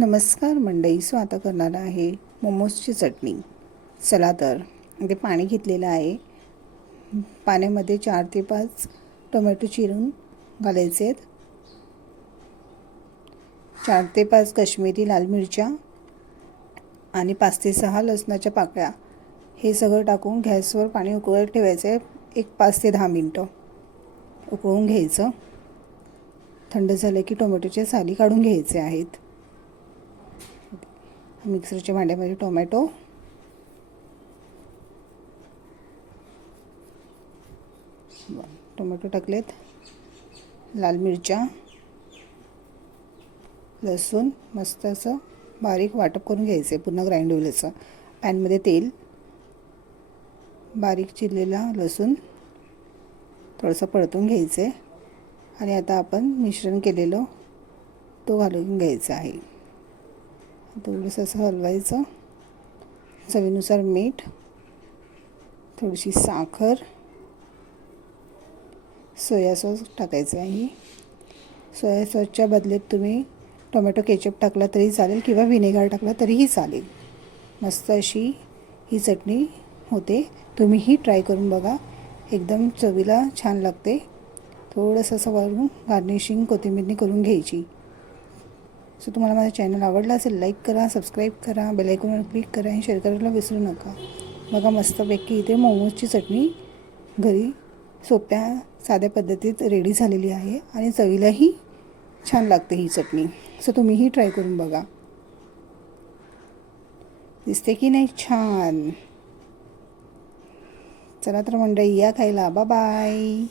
नमस्कार मंडळी. आता करणार आहे मोमोजची चटणी. चला तर इथे पाणी घेतलेलं आहे. पाण्यामध्ये 4 ते 5 टोमॅटो चिरून घालायचे आहेत. 4 ते 5 काश्मीरी लाल मिरच्या आणि 5 ते 6 लसणाच्या पाकळ्या हे सगळं टाकून गॅसवर पाणी उकळत ठेवायचं आहे. एक 5 ते 10 मिनटं उकळून घ्यायचं. थंड झालं की टोमॅटोचे साली काढून घ्यायचे आहेत. मिक्सरच्या भांड्यामध्ये टोमॅटो टाकलेत, लाल मिरच्या, लसूण मस्त असं बारीक वाटप करून घ्यायचे, पूर्ण ग्राइंड होईल असं. पॅनमध्ये तेल, बारीक चिरलेला लसूण थोडंसं परतून घ्यायचे आणि आता आपण मिश्रण केलेलं तो घालून घ्यायचा आहे. थोडंसं असं हलवायचं. चवीनुसार मीठ, थोडीशी साखर, सोया सॉस टाकायचं आहे. सोया सॉसच्या बदल्यात तुम्ही टोमॅटो केचप टाकला तरी चालेल किंवा व्हिनेगर टाकला तरीही चालेल. मस्त अशी ही चटणी होते. तुम्हीही ट्राय करून बघा, एकदम चवीला छान लागते. थोडंसं असं वरून गार्निशिंग कोथिंबीरने करून घ्यायची. सो तुम्हाला माझा चॅनल आवडला असेल लाईक करा, सबस्क्राईब करा, बेल आयकॉनवर क्लिक करा आणि शेअर करायला विसरू नका. बघा मस्तपैकी इथे मोमोजची चटणी घरी सोप्या साध्या पद्धतीत रेडी झालेली आहे आणि चवीलाही छान लागते ही चटणी. सो तुम्हीही ट्राय करून बघा. दिसते की नाही छान? चला तर मंडळी, या खायला. बाय.